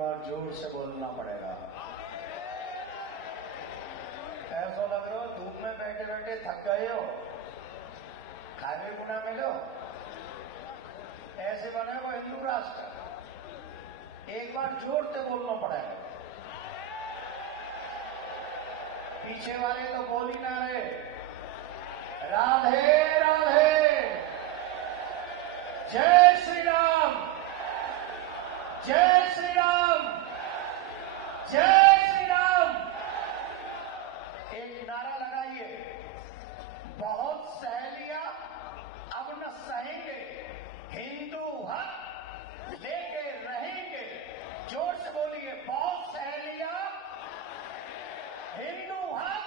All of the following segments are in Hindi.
बार जोर से बोलना पड़ेगा। ऐसा लग रहा हो धूप में बैठे बैठे थक गए हो, खाने को ना मिलो, ऐसे बने वो हिंदू राष्ट्र। एक बार जोर से बोलना पड़ेगा। पीछे वाले तो बोल ही ना रहे। राधे राधे, जय श्री राम, जय श्री राम, जय श्री राम। एक नारा लगाइए। बहुत सहेलियां अब न सहेंगे, हिंदू हक लेके रहेंगे। जोर से बोलिए। बहुत सहेलियां हिंदू हक,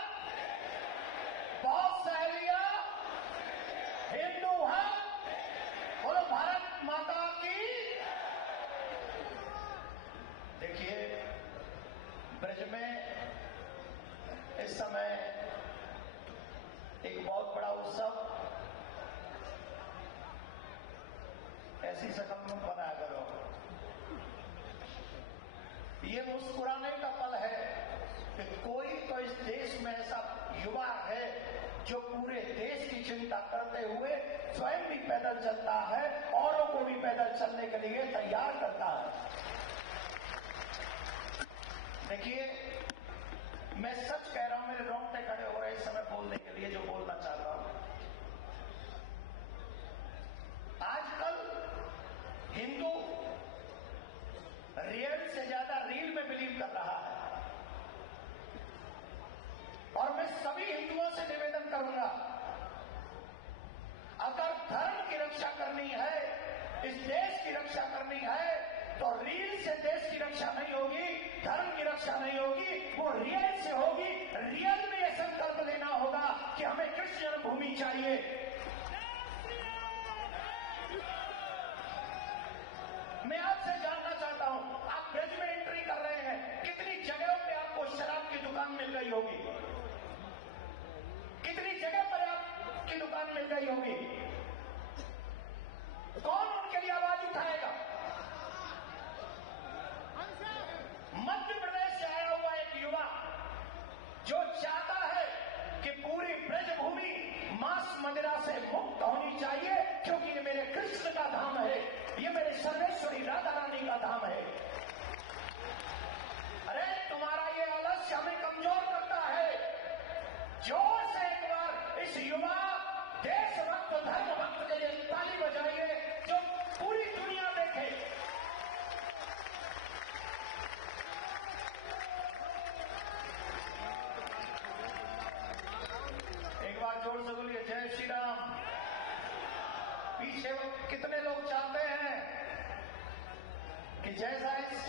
बहुत सहेलियां हिंदू हक। बोलो भारत माता की। देखिए, ब्रज में इस समय एक बहुत बड़ा उत्सव, ऐसी शकल में बनाया करो। ये मुस्कुराने का पल है कि कोई तो इस देश में ऐसा युवा है जो पूरे देश की चिंता करते हुए स्वयं भी पैदल चलता है, औरों को भी पैदल चलने के लिए तैयार करता है। देखिए, मैं सच कह रहा हूं, मेरे रोंगटे खड़े हो रहे हैं इस समय बोलने के लिए जो बोलना चाहता हूं। आजकल हिंदू रियल से ज्यादा रील में बिलीव कर रहा है, और मैं सभी हिंदुओं से निवेदन करूंगा, अगर धर्म की रक्षा करनी है, इस देश की रक्षा करनी है, तो रील से देश की रक्षा नहीं होगी, धर्म की रक्षा नहीं होगी, वो रियल से होगी। रियल में यह संकल्प लेना होगा कि हमें कृष्ण जन्मभूमि चाहिए। मैं आपसे जानना चाहता हूं, आप ब्रज में एंट्री कर रहे हैं, कितनी जगहों पे आपको शराब की दुकान मिल गई होगी, कितनी जगह पर आपकी दुकान मिल गई होगी। कौन उनके लिए आवाज उठाएगा? मध्य प्रदेश से आया हुआ एक युवा जो चाहता है कि पूरी ब्रजभूमि मांस मदिरा से मुक्त होनी चाहिए, क्योंकि ये मेरे कृष्ण का धाम है, ये मेरे सर्वेश्वरी राधा रानी का धाम है। अरे तुम्हारा ये आलस्य हमें कमजोर करता है। जोर से एक बार इस युवा देशभक्त धर्म भक्त के लिए ताली बजाइए, जो पूरी दुनिया देखे। एक बार जोर से बोलिए जय श्री राम। पीछे कितने लोग चाहते हैं कि जैसा इस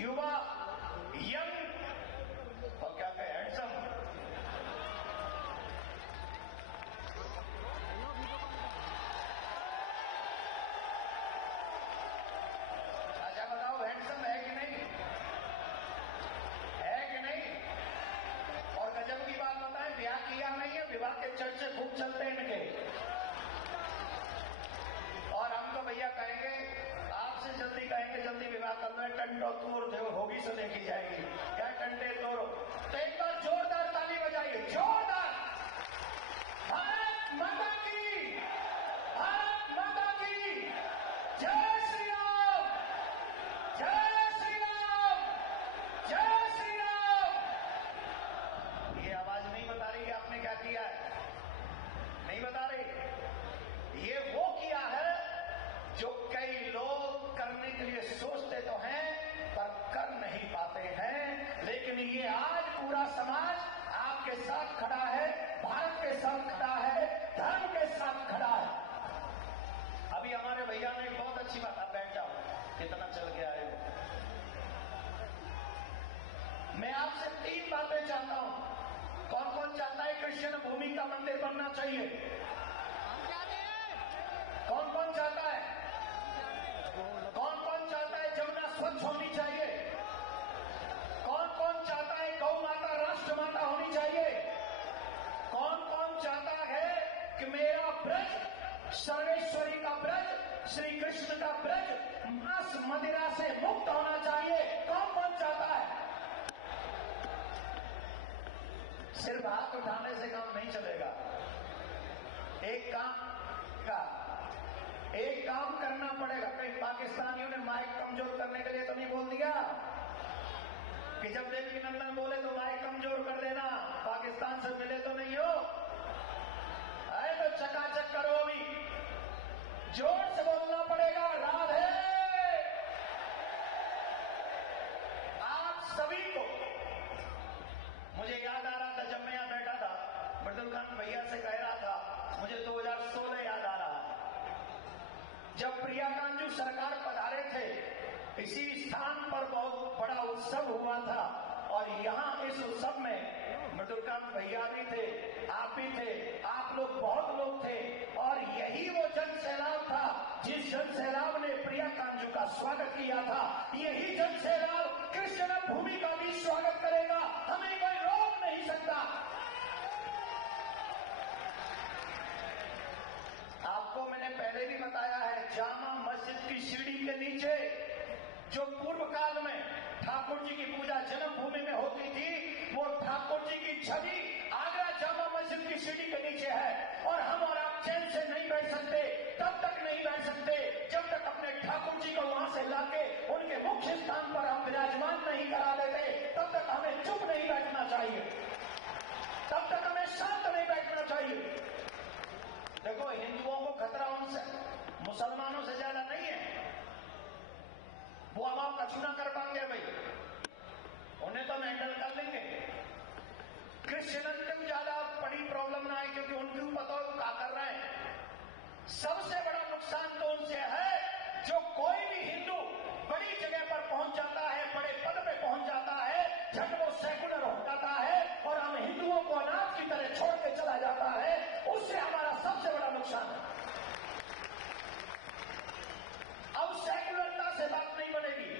युवा यंग और क्या कहे हैंडसम, अच्छा बताओ हैंडसम है कि नहीं, है कि नहीं? और गजब की बात बताएं, ब्याह किया नहीं है, विवाह के चर्चे खूब चलते हैं इनके। और हम तो भैया कहेंगे, आपसे जल्दी कहेंगे जल्दी विवाह कर लो, टंडो तोड़ दो होगी से देखी जाएगी, क्या टंडे तोड़ो। तो एक बार जोरदार ताली बजाइए, जोरदार। भारत माता की, भारत माता की जय श्री राम, जय श्री राम, जय श्री राम। ये आवाज नहीं बता रही कि आपने क्या किया है, नहीं बता रही। ये वो किया है जो कई लोग करने के लिए सोचते तो हैं पर कर नहीं पाते हैं। लेकिन ये आज पूरा समाज आपके साथ खड़ा है, भारत के साथ खड़ा है, धर्म के साथ खड़ा है। अभी हमारे भैया ने एक बहुत अच्छी बात, आप बैठ जाओ, कितना चल के आए हो। मैं आपसे 3 बातें चाहता हूं। कौन कौन चाहता है कृष्ण भूमि का मंदिर बनना चाहिए? कौन कौन चाहता है? कौन कौन चाहता है जमुना स्वच्छ होनी चाहिए? कौन कौन चाहता है गौ माता राष्ट्र माता होनी चाहिए? कौन कौन चाहता है कि मेरा ब्रज, सर्वेश्वरी का ब्रज श्री कृष्ण का ब्रज मांस मदिरा से मुक्त होना चाहिए। कौन कौन चाहता है? सिर्फ हाथ उठाने से काम नहीं चलेगा। एक काम करना पड़ेगा। कई पाकिस्तानियों ने माइक कमजोर करने के लिए तो नहीं बोल दिया कि जब देवी नंदन बोले तो माइक कमजोर कर देना, पाकिस्तान से मिले तो नहीं हो? अरे तो चकाचक करो, अभी जोर से बोलना पड़ेगा, राधे। आप सभी को, मुझे याद आ रहा था जब मैं यहां बैठा था, मृदुलकांत भैया से कह रहा था, मुझे 2016 याद आ रहा, जब प्रिया कांजू सरकार पधारे थे, इसी स्थान पर बहुत बड़ा उत्सव हुआ था और यहाँ इस उत्सव में मृदुलकांत भैया भी थे, आप भी थे, आप लोग बहुत लोग थे और यही वो जन सैलाब था जिस जन सैलाब ने प्रिया कांजू का स्वागत किया था। यही जन सैलाब कृष्ण भूमि का भी स्वागत करेगा, हमें कोई रोक नहीं सकता। आपको मैंने पहले भी बताया है, जामा मस्जिद की सीढ़ी के नीचे जो पूर्व काल में ठाकुर जी की पूजा जन्मभूमि में होती थी, वो ठाकुर जी की छवि आगरा जामा मस्जिद की सीढ़ी के नीचे है और हम और आप चैन से नहीं बैठ सकते, तब तक नहीं बैठ सकते जब तक अपने ठाकुर जी को वहां से लाके उनके मुख्य स्थान पर हम विराजमान नहीं करा देते, तब तक हमें चुप नहीं बैठना चाहिए, तब तक हमें शांत नहीं बैठना चाहिए। देखो, हिंदुओं को खतरा उनसे मुसलमानों से ज्यादा नहीं है। वो अब आप कछु ना कर पाएंगे भाई, उन्हें तो हम हैंडल कर लेंगे। क्रिश्चियन को ज्यादा बड़ी प्रॉब्लम ना है क्योंकि उनको पता है वो क्या कर रहे हैं। सबसे बड़ा नुकसान तो उनसे है जो कोई भी हिंदू बड़ी जगह पर पहुंच जाता है, बड़े पद पे पहुंच जाता है, झट वो सेकुलर हो जाता है और हम हिंदुओं को अनाथ की तरह छोड़ के चला जाता है, उससे हमारा सबसे बड़ा नुकसान है। अब सेकुलरता से बात नहीं बनेगी,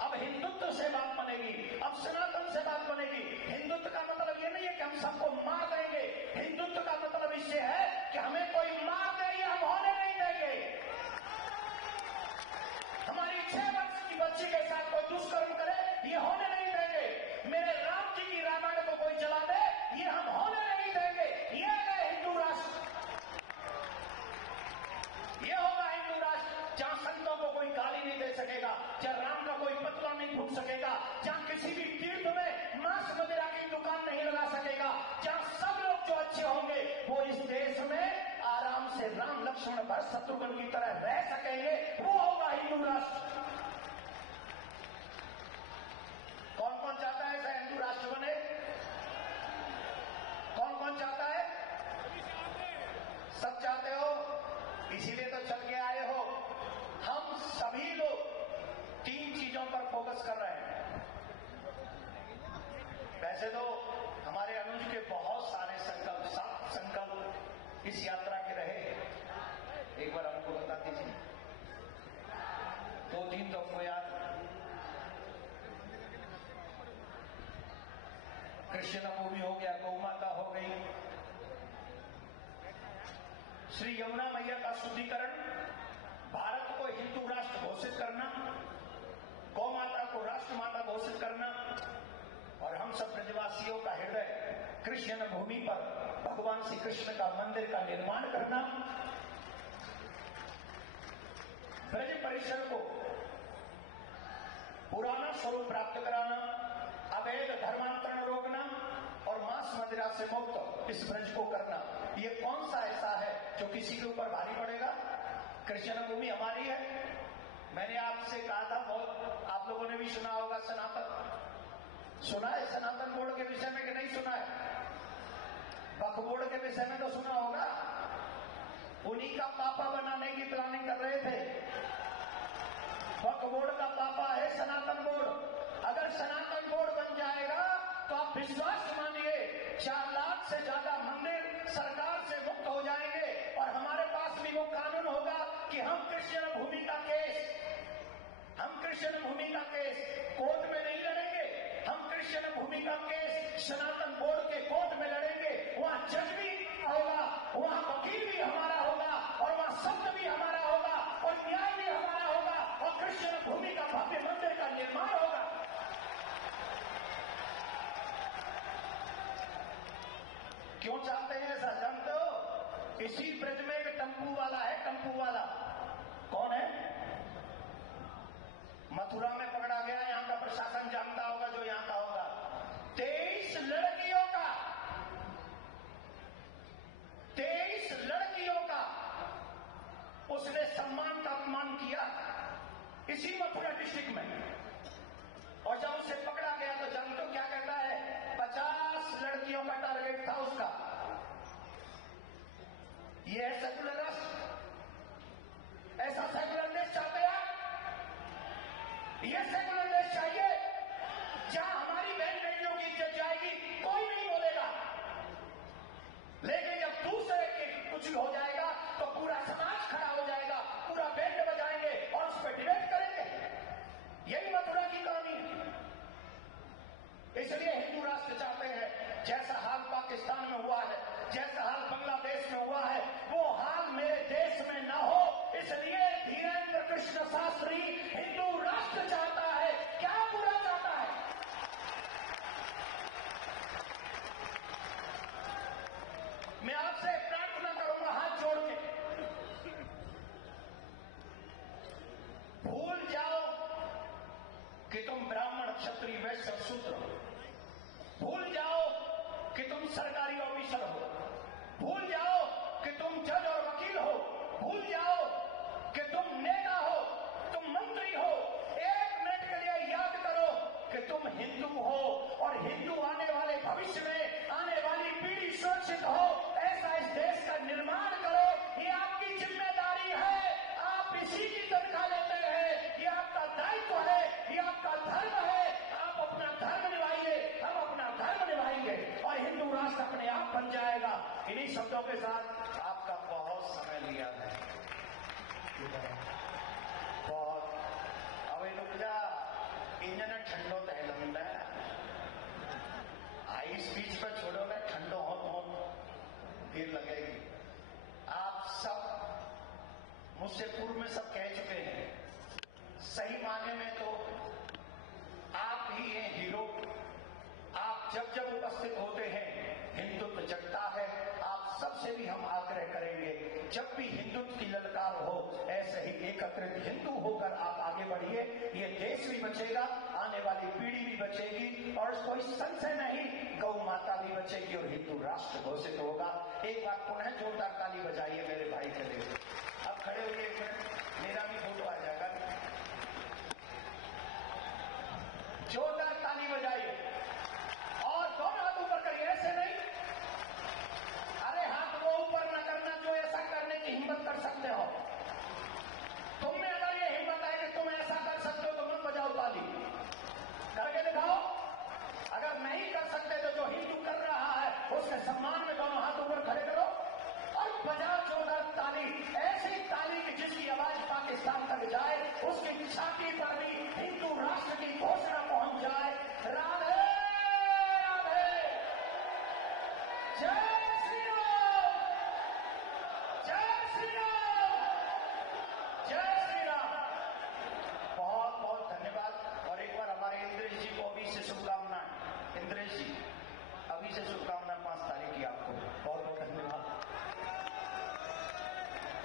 अब हिंदुत्व से बात बनेगी, अब सनातन से बात बनेगी। हिंदुत्व का मतलब ये नहीं है कि हम सबको मार देंगे, हिंदुत्व का मतलब इससे है कि हमें कोई मार दे ये हम होने नहीं देंगे। हमारी 6 वर्ष की बच्ची के साथ कोई दुष्कर्म करे ये होने नहीं देंगे। मेरे राम जी की रामायण को कोई जला दे ये हम होने नहीं देंगे। ये है हिंदू राष्ट्र, ये होगा हिंदू राष्ट्र जहां संतों को कोई गाली नहीं दे सकेगा, जहां राम का कोई पतला नहीं फूट सकेगा, जहां किसी भी तीर्थ में मांस मदिरा की दुकान नहीं लगा सकेगा, जहां सब लोग जो अच्छे होंगे वो इस देश में आराम से राम लक्ष्मण भरत शत्रुघ्न की तरह रह सकेंगे, वो होगा हिंदू राष्ट्र। कौन कौन चाहता है ऐसा हिंदू राष्ट्र बने? कौन कौन चाहता है? सब चाहते हो, इसीलिए तो चल के आए हो। हम सभी लोग 3 चीजों पर फोकस कर रहे हैं। वैसे तो हमारे अनुज के बहुत सारे संकल्प, 7 संकल्प इस यात्रा के रहे, एक बार हमको बता दीजिए। 2-3 तो हमको याद, कृष्ण भूमि हो गया, गौ माता हो गई, श्री यमुना मैया का शुद्धिकरण, भारत को हिंदू राष्ट्र घोषित करना, गौ माता को राष्ट्र माता घोषित करना और हम सब ब्रजवासियों का हृदय कृष्ण भूमि पर भगवान श्री कृष्ण का मंदिर का निर्माण करना, ब्रज परिसर को पुराना स्वरूप प्राप्त कराना, अवैध धर्मांतरण रोकना और मांस मदिरा से मुक्त इस ब्रज को करना। ये कौन सा ऐसा है जो किसी के ऊपर भारी पड़ेगा? कृष्ण भूमि हमारी है। मैंने आपसे कहा था, बहुत आप लोगों ने भी सुना होगा, सनातन सुना है, सनातन बोर्ड के विषय में कि नहीं सुना है? वक्फ बोर्ड के विषय में तो सुना होगा, उन्हीं का पापा बनाने की प्लानिंग कर रहे थे। वक्फ बोर्ड का पापा है सनातन बोर्ड। अगर सनातन बोर्ड बन जाएगा तो आप विश्वास मानिए 4 लाख से ज्यादा मंदिर सरकार से मुक्त हो जाएंगे और हमारे पास भी वो कानून होगा कि हम कृष्ण भूमि का केस कोर्ट में नहीं लड़ेंगे, हम कृष्ण भूमि का केस सनातन बोर्ड के कोर्ट में लड़ेंगे। वहां जज भी होगा, वहां वकील भी हमारा होगा और वहां शब्द भी हमारा होगा और कृष्ण भूमि का भव्य मंदिर का निर्माण होगा। क्यों चाहते हैं ऐसा जानते हो? इसी ब्रज में एक टम्पू वाला है, टम्पू वाला कौन है? मथुरा में पकड़ा गया, यहां का प्रशासन जानता होगा, जो यहां का होगा। 23 लड़कियों का 23 लड़कियों का उसने सम्मान का अपमान किया इसी मथुरा डिस्ट्रिक्ट में। और जब उसे पकड़ा गया तो जानते हो क्या कहता है? 50 लड़कियों का टारगेट था उसका। ये है सेकुलर राष्ट्र? ऐसा सेकुलर देश चाहते हैं आप? ये सेकुलर देश चाहिए जहां हमारी बहन बेटियों की इज्जत जाएगी, कोई नहीं बोलेगा। लेकिन जब दूसरे के कुछ हो जाएगा तो पूरा समाज खड़ा हो जाएगा, पूरा बैंड बजाएंगे और उस पर डिबेट करेंगे। यही मथुरा की कहानी है। इसलिए हिंदू राष्ट्र चाहते हैं, जैसा हाल पाकिस्तान में हुआ है, जैसा हाल बांग्लादेश में हुआ है, वो हाल मेरे देश में न हो। इसलिए धीरेन्द्र कृष्ण शास्त्री हिंदू राष्ट्र चाहता है। क्या बुरा चाहता है? मैं आपसे प्रार्थना करूंगा हाथ जोड़ के, भूल जाओ कि तुम ब्राह्मण, क्षत्रिय, वैश्य, शूद्र हो। भूल जाओ कि तुम सरकारी ऑफिसर हो। भूल जाओ कि तुम जज और वकील हो। भूल जाओ कि तुम नेता हो, तुम मंत्री हो। एक मिनट के लिए याद करो कि तुम हिंदू हो, और हिंदू आने वाले भविष्य में आने वाली पीढ़ी सुरक्षित हो, ऐसा इस देश का निर्माण करो। ये आपकी जिम्मेदारी है। आप इसी की तनख्वाह लेते हैं, ये आपका दायित्व है, ये आपका धर्म है। आप अपना धर्म निभाइए, हम अपना धर्म निभाएंगे और हिंदू राष्ट्र अपने आप बन जाएगा। इन्हीं शब्दों के साथ आपका बहुत समय लिया है, बहुत। अभी रुक जा, इंजन ठंडो तहलम हाई स्पीड पर छोड़ो ना, ठंडो हो देर लगेगी। आप सब मुझसे पूर्व में सब कह चुके हैं, सही माने में तो आप ही हैं हीरो। आप जब जब उपस्थित होते हैं हिंदुत्व जगता है। आप सबसे भी हम आग्रह करेंगे, जब भी हिंदुत्व की ललकार हो, ऐसे ही एकत्रित हिंदू होकर आप आगे बढ़िए। ये देश भी बचेगा, आने वाली पीढ़ी भी बचेगी, और कोई संशय नहीं, गौ माता भी बचेगी और हिंदू राष्ट्र घोषित होगा। एक बार पुनः जोरदार ताली बजाइए मेरे भाई के लिए। अब खड़े हुए मेरा भी फोटो आ जाएगा, जोरदार ताली बजाइए और दोनों हाथ ऊपर करिए, ऐसे नहीं। अरे हाथ वो ऊपर न करना जो ऐसा करने की हिम्मत कर सकते हो। तुम में अगर ये हिम्मत है कि तुम ऐसा कर सकते हो तो मत बजाओ ताली, करके दिखाओ। अगर नहीं कर सकते तो जो हिंदू कर रहा है उसके सम्मान में दोनों हाथ ऊपर खड़े करो और बजाओ जोरदार ताली। ऐसी ताली की जिसकी आवाज पाकिस्तान तक जाए, उसकी छाती पर भी हिंदू राष्ट्र की घोषणा पहुंच जाए। राधे राधे, जय श्री राम, जय श्री राम, जय श्री राम। बहुत बहुत धन्यवाद। और एक बार हमारे इंद्रेश जी को अभी से शुभकामनाएं। इंद्रेश जी अभी से शुभकामनाएं, 5 तारीख की आपको। बहुत बहुत धन्यवाद।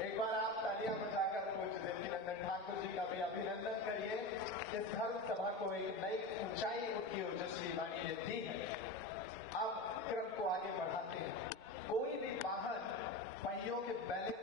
एक बार आप तालियां बजाकर पूज्य देवकीनंदन ठाकुर जी का भी अभिनंदन करिए। इस धर्म सभा को एक नई ऊंचाई उनकी ओजस्वी वाणी ने दी है। अब क्रम को आगे बढ़ाते हैं। कोई भी वाहन पहियों के बैलेंस